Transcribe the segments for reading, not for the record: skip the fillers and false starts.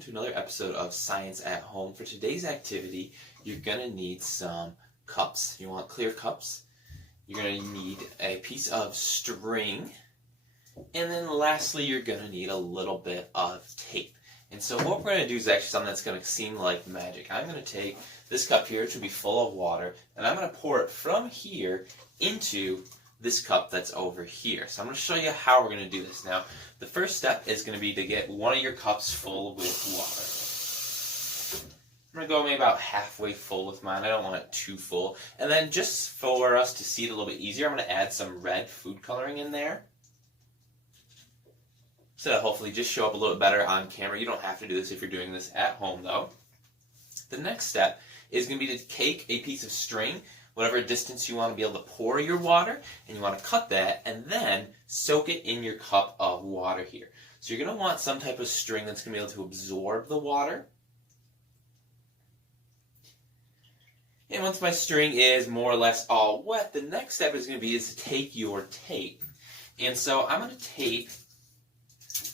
welcome to another episode of Science at Home. For today's activity, you're going to need some cups. You want clear cups. You're going to need a piece of string. And then lastly, you're going to need a little bit of tape. And so what we're going to do is actually something that's going to seem like magic. I'm going to take this cup here, which will be full of water, and I'm going to pour it from here into this cup that's over here. So I'm going to show you how we're going to do this. Now, the first step is going to be to get one of your cups full with water. I'm going to go maybe about halfway full with mine. I don't want it too full. And then just for us to see it a little bit easier, I'm going to add some red food coloring in there. So that'll hopefully just show up a little bit better on camera. You don't have to do this if you're doing this at home though. The next step is going to be to take a piece of string, whatever distance you want to be able to pour your water, and you want to cut that and then soak it in your cup of water here. So you're going to want some type of string that's going to be able to absorb the water. And once my string is more or less all wet, the next step is going to be to take your tape. And so I'm going to tape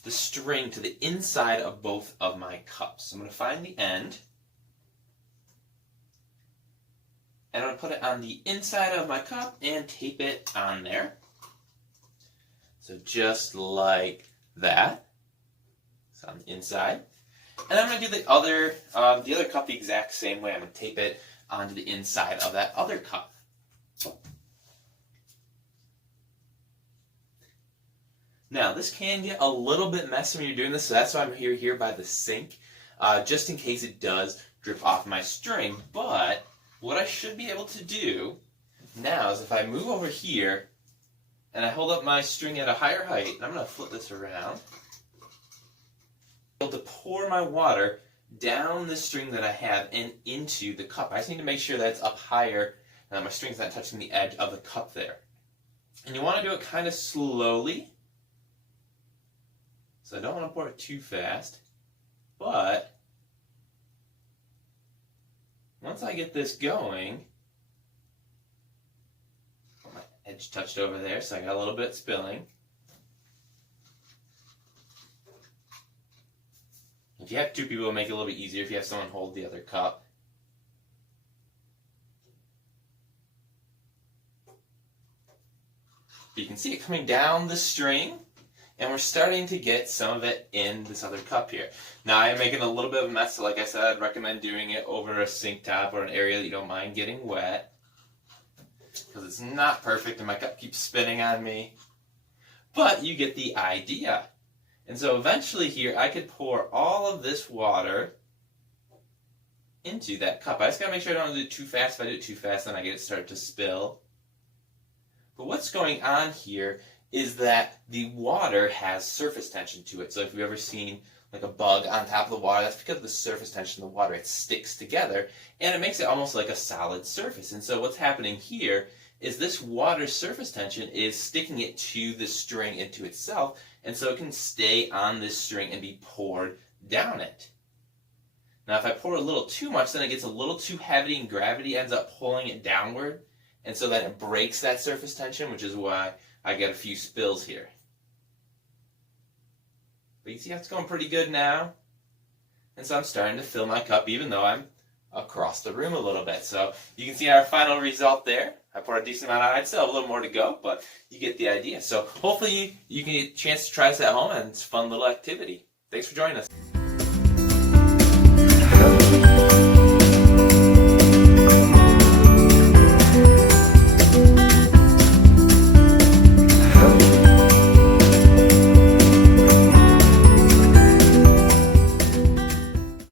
the string to the inside of both of my cups. So I'm going to find the end. And I'm going to put it on the inside of my cup and tape it on there. So just like that. It's on the inside. And I'm going to do the other cup the exact same way. I'm going to tape it onto the inside of that other cup. Now, this can get a little bit messy when you're doing this, so that's why I'm here by the sink, just in case it does drip off my string. But what I should be able to do now is if I move over here and I hold up my string at a higher height, and I'm going to flip this around, I'm able to pour my water down the string that I have and into the cup. I just need to make sure that it's up higher and that my string's not touching the edge of the cup there. And you want to do it kind of slowly. So I don't want to pour it too fast, but once I get this going, my edge touched over there, so I got a little bit spilling. If you have two people, it'll make it a little bit easier if you have someone hold the other cup. You can see it coming down the string. And we're starting to get some of it in this other cup here. Now, I am making a little bit of a mess, so like I said, I'd recommend doing it over a sink top or an area that you don't mind getting wet, because it's not perfect and my cup keeps spinning on me. But you get the idea. And so eventually here, I could pour all of this water into that cup. I just got to make sure I don't do it too fast. If I do it too fast, then I get it start to spill. But what's going on here is that the water has surface tension to it. So if you've ever seen like a bug on top of the water, that's because of the surface tension of the water. It sticks together and it makes it almost like a solid surface. And so what's happening here is this water surface tension is sticking it to the string into itself, and so it can stay on this string and be poured down it. Now if I pour a little too much, then it gets a little too heavy and gravity ends up pulling it downward, and so then it breaks that surface tension, which is why I get a few spills here. But you see how it's going pretty good now? And so I'm starting to fill my cup even though I'm across the room a little bit. So you can see our final result there. I poured a decent amount out. I'd still have a little more to go, but you get the idea. So hopefully you can get a chance to try this at home, and it's a fun little activity. Thanks for joining us.